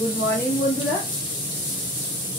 Good morning বন্ধুরা।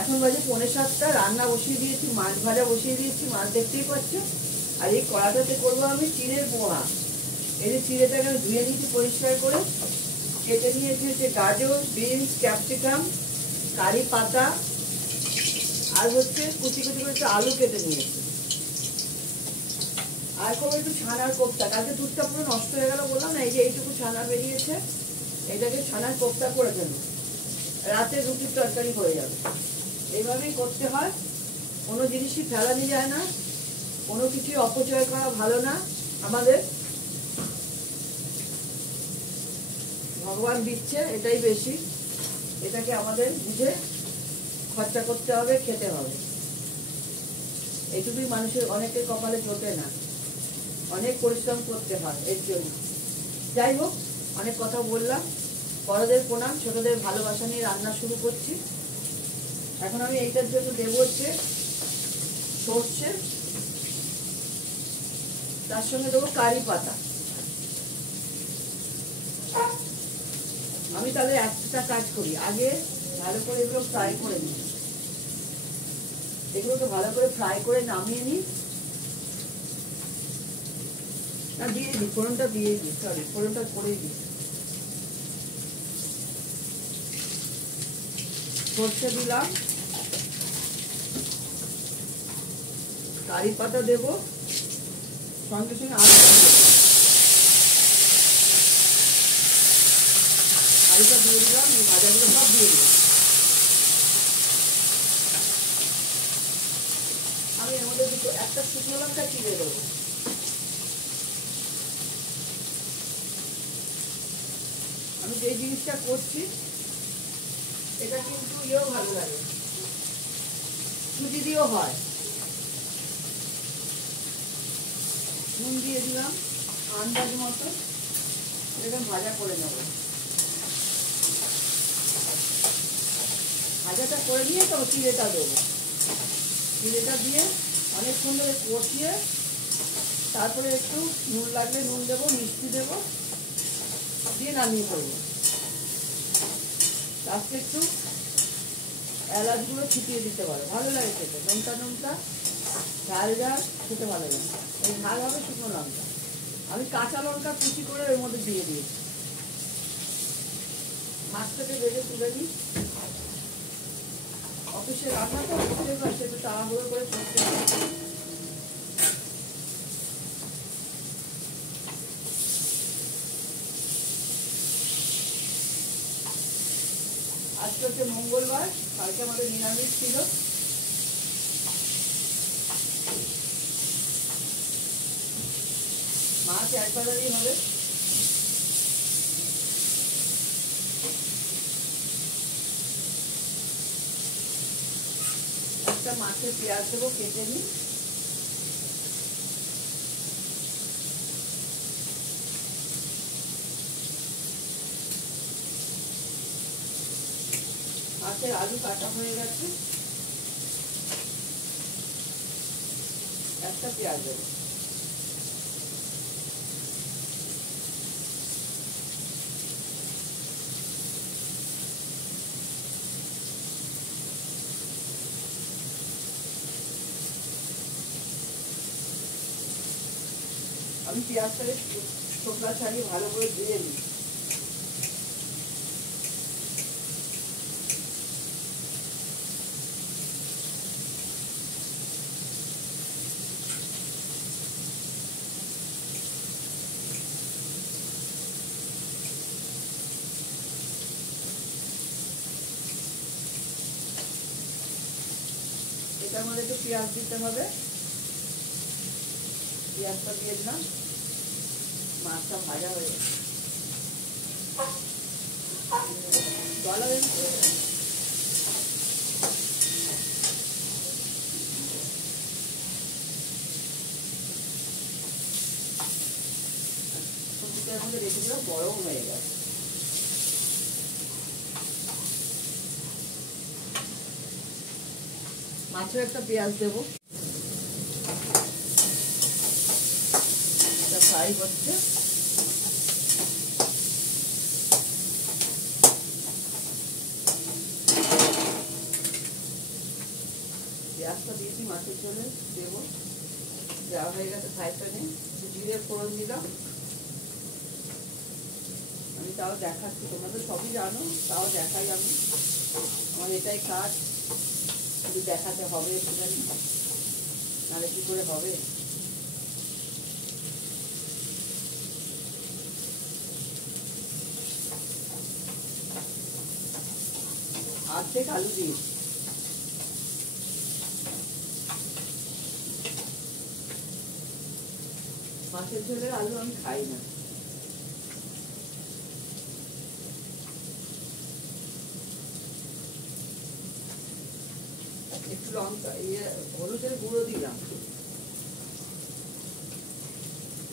এখন বাজে 6:45। রান্না বসিয়ে দিয়েছি, মাছ ভাজা বসিয়ে দিয়েছি, মাছ দেখতেই পাচ্ছ। আর এই কড়াটাতে করবো আমি চিড়ের পোহা। এই যে চিড়েটাকে আমি ধুয়ে নিয়েছি পরিষ্কার করে, কেটে নিয়েছি হচ্ছে গাজর, বিনস, ক্যাপসিকাম, কারি পাতা, আর হচ্ছে কুচি কুচি করে একটু আলু কেটে নিয়েছি। আর করবো একটু ছানার কোপ্তা। কালকে দুধটা পুরো নষ্ট হয়ে গেল বললাম না, এই যে এইটুকু ছানা বেরিয়েছে, এটাকে ছানার কোপ্তা করে দেব। রাতে রুটির তরকারি হয়ে যাবে। এইভাবেই করতে হয়, কোনো জিনিসই ফেলানো যায় না, কোনো কিছুই অপচয় করা ভালো না। আমাদের ভগবান দিচ্ছে, এটাই বেশি, এটাকে আমাদের বুঝে খরচা করতে হবে, খেতে হবে। এইটুকুই মানুষের অনেকের কপালে জোটে না, অনেক পরিশ্রম করতে হয় এর জন্য। যাই হোক, অনেক কথা বললাম। বড়দের প্রণাম, ছোটদের ভালোবাসা নিয়ে রান্না শুরু করছি। এখন আমি এইটার জন্য দেবো হচ্ছে সর্ষে, তার সঙ্গে দেবো কারি পাতা। আমি তাহলে একটা কাজ করি, আগে ভালো করে এগুলো ফ্রাই করে নিই। এগুলোকে ভালো করে ফ্রাই করে নামিয়ে নিই। না, দিয়ে দিই, ফোড়নটা দিয়ে দিই, সরি ফোড়নটা করেই দিই। সর্ষে দিলাম, কারি পাতা দেবো, সঙ্গে সঙ্গে আলু দেবো। আলুটা দিয়ে দিলাম, এই ভাজাগুলো সব দিয়ে দিলাম। আমি এর মধ্যে দুটো একটা শুকনো লঙ্কা চিড়ে দেবো। আমি যে জিনিসটা করছি এটা কিন্তু ইয়েও ভালো লাগে, সুজি দিয়েও হয়। নুন দিয়ে দিলাম আন্দাজ মতো, এরকম ভাজা করে নেব। ভাজাটা করে নিয়ে তো চিড়েটা দেবো। চিড়েটা দিয়ে অনেকক্ষণ ধরে কষিয়ে তারপরে একটু নুন লাগলে নুন দেবো, মিষ্টি দেবো, দিয়ে নামিয়ে করবো। লাস্টে একটু এলাচগুলো ছিটিয়ে দিতে পারো, ভালো লাগে খেতে। নোনতা নোনতা, ঝাল ঝাল, খেতে ভালো লাগে। এই ঝাল হবে শুকনো লঙ্কা। আমি কাঁচা লঙ্কা কুচি করে ওর মধ্যে দিয়ে দিয়েছি। মাছটাকে ভেজে তুলে নিই। অফিসে রান্না তো বুঝতেই পারছে, একটু তাড়াহুড়ো করে করতে হবে। আজকে হচ্ছে মঙ্গলবার, কালকে আমাদের নিরামিষ ছিল। মাছ একবারই হবে। একটা মাছের পেঁয়াজ দেবো, কেটে নিই। মাছের আলু কাটা হয়ে গেছে, একটা পেঁয়াজ দেবো। আমি পেঁয়াজটাকে শুকনা ছাড়িয়ে ভালো করে ধুয়ে নিই। এটার মধ্যে একটু পেঁয়াজ দিতে হবে। পেঁয়াজটা দিয়ে দিলাম, মাছটা ভাজা হয়ে গেছে। গলা সবজিটার মধ্যে রেখে দিলাম, গরম হয়ে গেছে। মাছেও একটা পেঁয়াজ দেবো, ফ্রাই হচ্ছে। পেঁয়াজটা দিয়েছি মাছের ঝোলে, দেবো। দেওয়া হয়ে গেছে ফ্রাই প্যানে, জিরে ফোড়ন দিলাম। আমি তাও দেখাচ্ছি, তোমরা তো সবই জানো, তাও দেখাই আমি, আমার এটাই কাজ, শুধু দেখাতে হবে জানি, নাহলে কি করে হবে। অর্ধেক আলু দিই, মাছের ঝোলের আলু আমি খাই না। একটু লঙ্কা হলুদের গুঁড়ো দিলাম।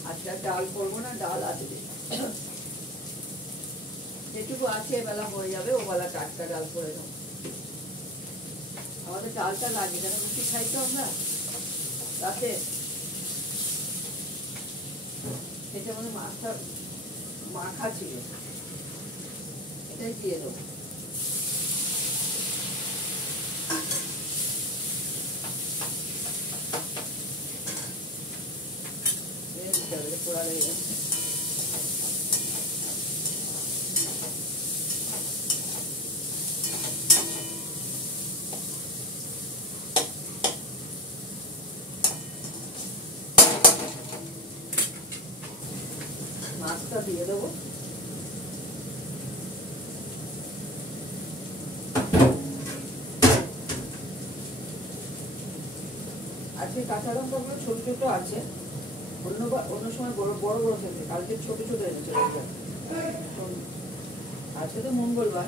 আজকে আর ডাল করবো না, ডাল আছে যেটুকু আছে এবেলা হয়ে যাবে, ও বেলা টাটকা ডাল করে দেবো। আমাদের ডালটা লাগে, কেন রুটি খাই তো আমরা রাতে, এটা মানে মাছটা মাখা ছিল, এটাই দিয়ে দেবো। পোড়া লেগে গেছে। মাছটা দিয়ে দেবো। আজকে কাঁচা লঙ্কাগুলো ছোট ছোট আছে, অন্য সময় বড় বড় বড় থাকে, কালকে ছোট ছোট এনেছে। আজকে তো মঙ্গলবার,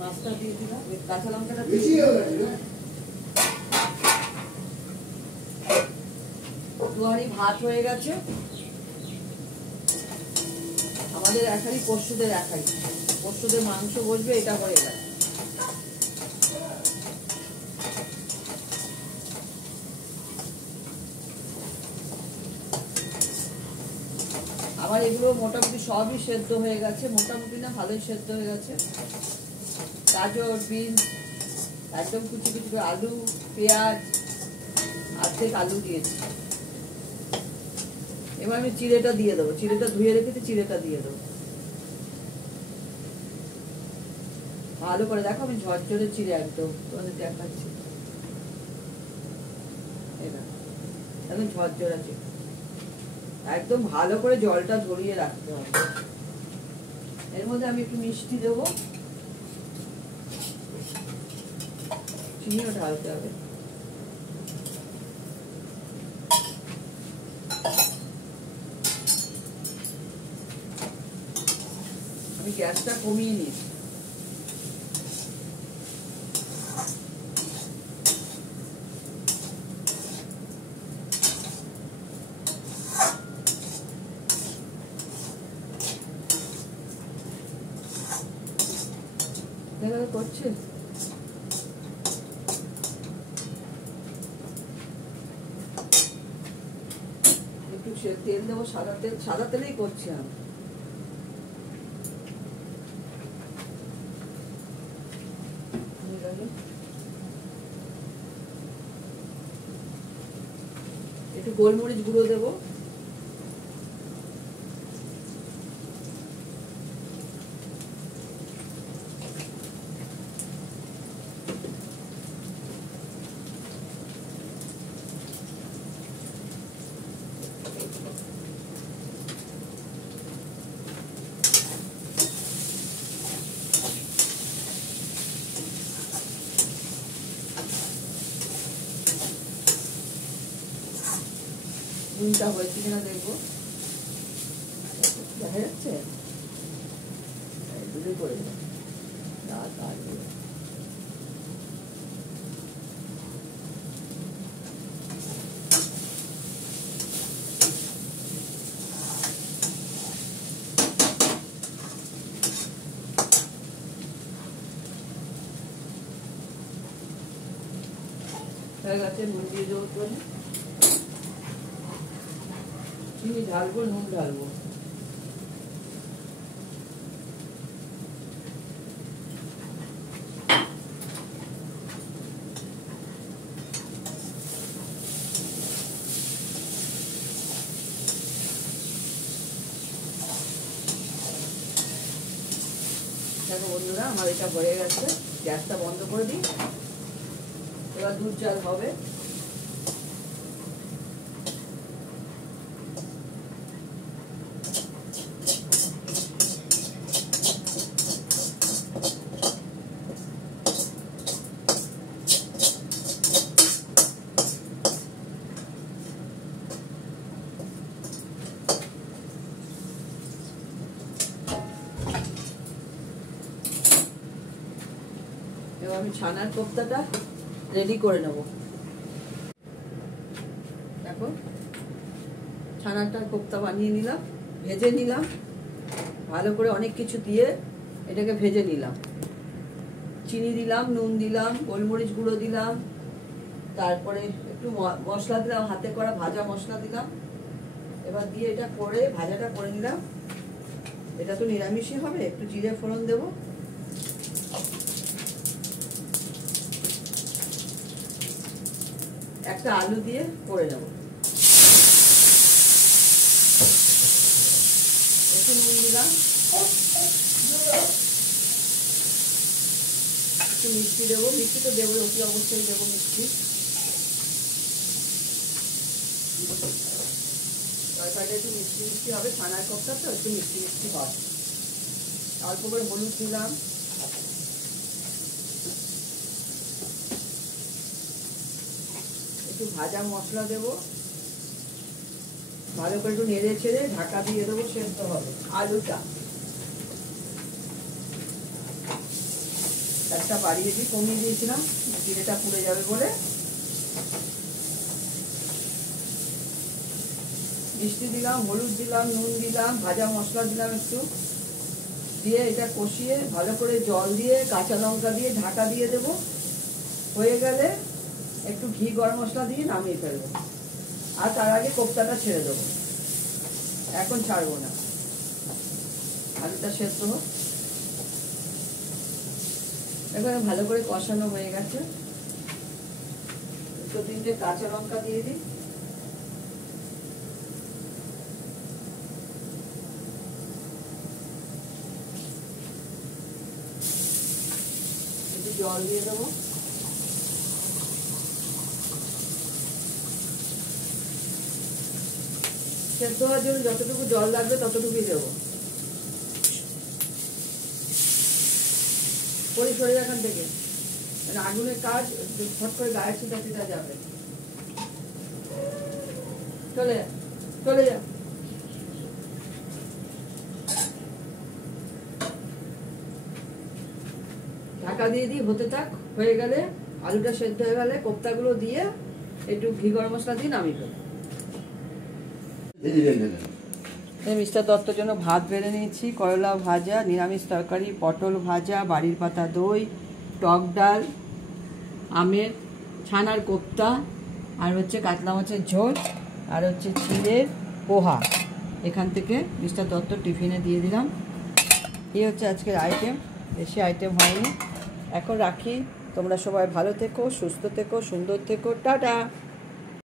মাছটা দিয়ে দিলাম, কাঁচা লঙ্কাটা দুয়ারি ভাত হয়ে গেছে আমাদের, একাই পরশুদের একাই, পরশুদের মাংস বসবে, এটা হয়ে গেছে। আমার এগুলো মোটামুটি সবই সেদ্ধ হয়ে গেছে, মোটামুটি না ভালোই সেদ্ধ হয়ে গেছে। গাজর, বিনস, একদম কুচি কুচি, আলু, পেঁয়াজ, অর্ধেক আলু দিয়েছি। এবার আমি চিড়েটা দিয়ে দেবো, চিড়েটা ধুয়ে রেখেছি, চিড়েটা দিয়ে দেবো ভালো করে। দেখো আমি ঝরঝরে চিড়ে একদম তোমাদের দেখাচ্ছি, একদম ঝরঝরা চিড়ে, একদম ভালো করে জলটা ঝরিয়ে রাখতে হবে। এর মধ্যে আমি একটু মিষ্টি দেবো, চিনিও ঢালতে হবে। আমি গ্যাসটা কমিয়ে নিয়েছি। করছে একটু তেল দেবো, সাদা তেল, সাদা তেলেই করছি আমি। একটু গোলমরিচ গুঁড়ো দেবো, নুনটা হয়েছে কিনা দেখবো, দেখা যাচ্ছে দুটো করে হয়ে গেছে। নুন দিয়ে দেবো, চিনি ঢালবো, নুন ঢালবো। দেখো বন্ধুরা, আমার এটা হয়ে গেছে। গ্যাসটা বন্ধ করে দিই। এবার দুধ জাল হবে। এবার আমি ছানার কোপ্তাটা রেডি করে নেব। দেখো, ছানাটার কোপ্তা বানিয়ে নিলাম, ভেজে নিলাম ভালো করে, অনেক কিছু দিয়ে এটাকে ভেজে নিলাম। চিনি দিলাম, নুন দিলাম, গোলমরিচ গুঁড়ো দিলাম, তারপরে একটু মশলা দিলাম, হাতে করা ভাজা মশলা দিলাম। এবার দিয়ে এটা করে ভাজাটা করে নিলাম। এটা তো নিরামিষই হবে, একটু জিরে ফোড়ন দেবো। একটা আলু দিয়ে করে নেব। একটু নুন দিলাম, একটু মিষ্টি দেবো। মিষ্টি তো দেবো, অতি অবশ্যই দেবো মিষ্টি। তরকারিটা একটু মিষ্টি মিষ্টি হবে, ছানার কোপ্তা তো একটু মিষ্টি মিষ্টি হয়। অল্প করে হলুদ দিলাম, একটু ভাজা মশলা দেবো, ভালো করে একটু নেড়ে ছেড়ে ঢাকা দিয়ে দেবো, সেদ্ধ হবে আলুটা। একটা বাড়িয়ে দিয়ে কমিয়ে দিয়েছিলাম, জিরেটা পুড়ে যাবে বলে। মিষ্টি দিলাম, হলুদ দিলাম, নুন দিলাম, ভাজা মশলা দিলাম একটু দিয়ে এটা কষিয়ে ভালো করে জল দিয়ে কাঁচা লঙ্কা দিয়ে ঢাকা দিয়ে দেবো। হয়ে গেলে একটু ঘি গরম মশলা দিয়ে নামিয়ে ফেলবো। আর তার আগে কোপ্তাটা ছেড়ে দেবো, এখন ছাড়বো না। আলুটা সেদ্ধ হোক। এখানে ভালো করে কষানো হয়ে গেছে। তো তিনটে কাঁচা লঙ্কা দিয়ে দিই। একটু জল দিয়ে দেবো। সেদ্ধ হওয়ার জন্য যতটুকু জল লাগবে ততটুকুই দেবো। সরে এখান থেকে, আগুনের কাজ ফট করে গায়ে ছিটা যাবে। চলে যা, চলে যা। ঢাকা দিয়ে দিই, হতে থাক। হয়ে গেলে আলুটা সেদ্ধ হয়ে গেলে কোপ্তাগুলো দিয়ে একটু ঘি গরম মশলা দিয়ে নামিয়ে ফেলবো। মিস্টার দত্তর জন্য ভাত বেড়ে নিয়েছি, করলা ভাজা, নিরামিষ তরকারি, পটল ভাজা, বাড়ির পাতা দই, টক ডাল, আমের ছানার কোপ্তা, আর হচ্ছে কাতলা মাছের ঝোল, আর হচ্ছে চিড়ের পোহা। এখান থেকে মিস্টার দত্তর টিফিনে দিয়ে দিলাম। এই হচ্ছে আজকের আইটেম, বেশি আইটেম হয়নি। এখন রাখি, তোমরা সবাই ভালো থেকো, সুস্থ থেকো, সুন্দর থেকো, টাটা।